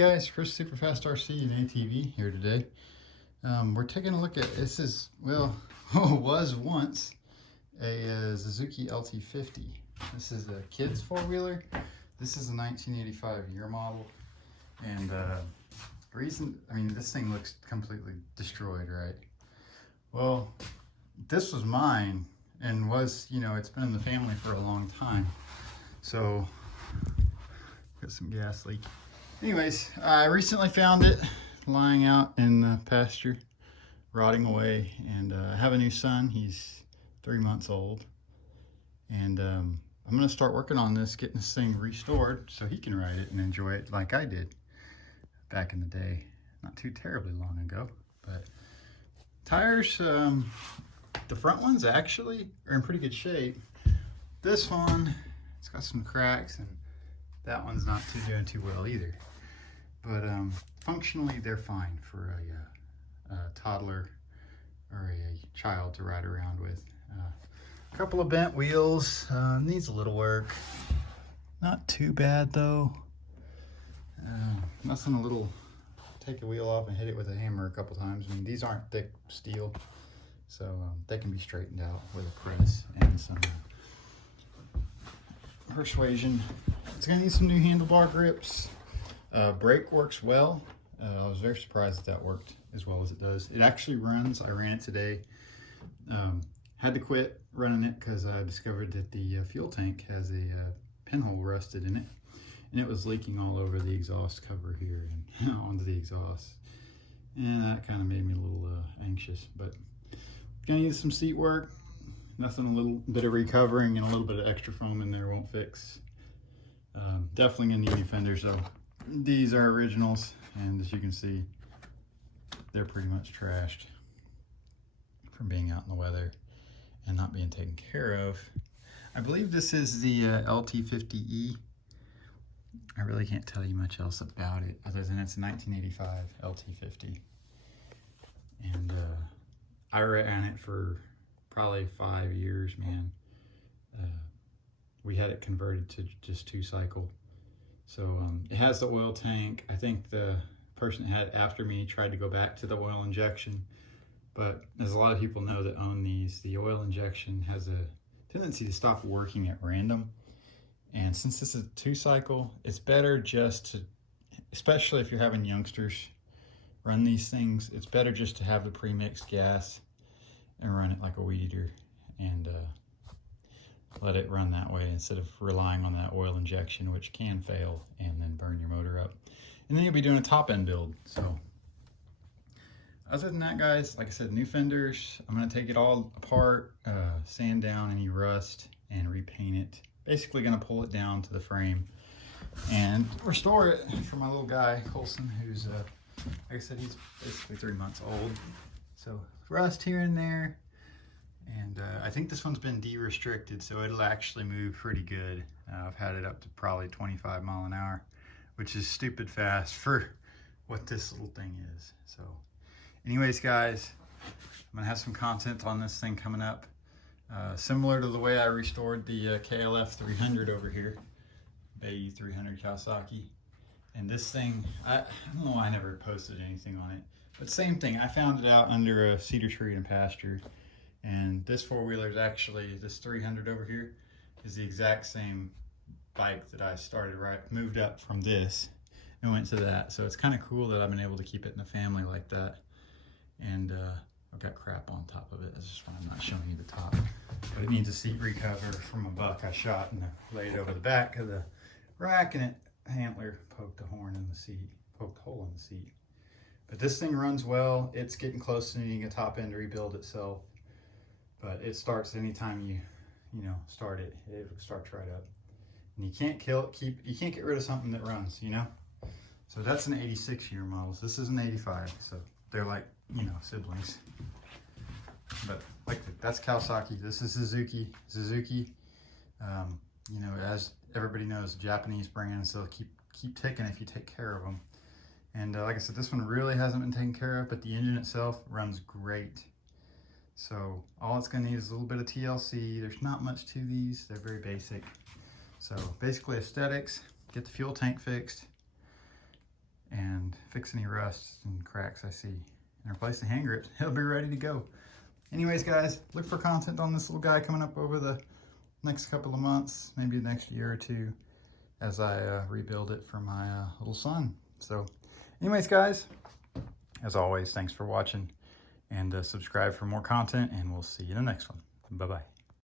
guys, Chris Superfast RC and ATV here today. We're taking a look at, this is, well, was once a Suzuki LT50. This is a kid's four-wheeler. This is a 1985 year model. And this thing looks completely destroyed, right? Well, this was mine and was, it's been in the family for a long time. So, got some gas leak. Anyways, I recently found it lying out in the pasture, rotting away, and I have a new son. He's 3 months old, and I'm gonna start working on this, getting this thing restored so he can ride it and enjoy it like I did back in the day, not too terribly long ago. But tires, the front ones actually are in pretty good shape. This one, it's got some cracks, and that one's not doing too well either. But functionally, they're fine for a toddler or a child to ride around with. A couple of bent wheels, needs a little work. Not too bad though. Nothing a little, take a wheel off and hit it with a hammer a couple times. I mean, these aren't thick steel, so they can be straightened out with a press and some persuasion. It's gonna need some new handlebar grips. Brake works well. I was very surprised that worked as well as it does. It actually runs. I ran it today. Had to quit running it because I discovered that the fuel tank has a pinhole rusted in it, and it was leaking all over the exhaust cover here and onto the exhaust, and that kind of made me a little anxious. But gonna need some seat work. Nothing, a little bit of recovering and a little bit of extra foam in there won't fix. Definitely gonna need new fenders though. These are originals, and as you can see, they're pretty much trashed from being out in the weather and not being taken care of. I believe this is the LT50E. I really can't tell you much else about it other than it's a 1985 LT50. And I ran it for probably 5 years, man. We had it converted to just 2-cycle. So it has the oil tank. I think the person that had it after me tried to go back to the oil injection, but as a lot of people know that own these, the oil injection has a tendency to stop working at random. And since this is a 2-cycle, it's better just to, especially if you're having youngsters run these things, it's better just to have the pre-mixed gas and run it like a weed eater and let it run that way instead of relying on that oil injection, which can fail and then burn your motor up. And then you'll be doing a top end build. So other than that, guys, like I said, new fenders. I'm gonna take it all apart, sand down any rust and repaint it. Basically gonna pull it down to the frame and restore it for my little guy, Colson, who's, like I said, he's basically 3 months old. So rust here and there. And I think this one's been de-restricted, so it'll actually move pretty good. I've had it up to probably 25 mile an hour, which is stupid fast for what this little thing is. So anyways, guys, I'm gonna have some content on this thing coming up. Similar to the way I restored the KLF300 over here, Bay 300 Kawasaki. And this thing, I don't know why I never posted anything on it, but same thing. I found it out under a cedar tree in pasture. And this four-wheeler is actually, this 300 over here is the exact same bike that I started, moved up from this and went to that. So it's kind of cool that I've been able to keep it in the family like that. And I've got crap on top of it. That's just why I'm not showing you the top. But it needs a seat recover from a buck I shot and laid over the back of the rack, and antler poked a hole in the seat. But this thing runs well. It's getting close to needing a top end rebuild itself. But it starts anytime you start it. It starts right up, and you can't you can't get rid of something that runs, So that's an 86 year model. So this is an 85. So they're like, siblings. But that's Kawasaki. This is Suzuki. As everybody knows, Japanese brands, they'll keep ticking if you take care of them. And like I said, this one really hasn't been taken care of, but the engine itself runs great. So all it's going to need is a little bit of TLC. There's not much to these. They're very basic. So basically aesthetics, get the fuel tank fixed, and fix any rusts and cracks I see, and replace the hand grips. He'll be ready to go. Anyways, guys, look for content on this little guy coming up over the next couple of months, maybe the next year or two, as I rebuild it for my little son. So anyways, guys, as always, thanks for watching, and subscribe for more content, and we'll see you in the next one. Bye-bye.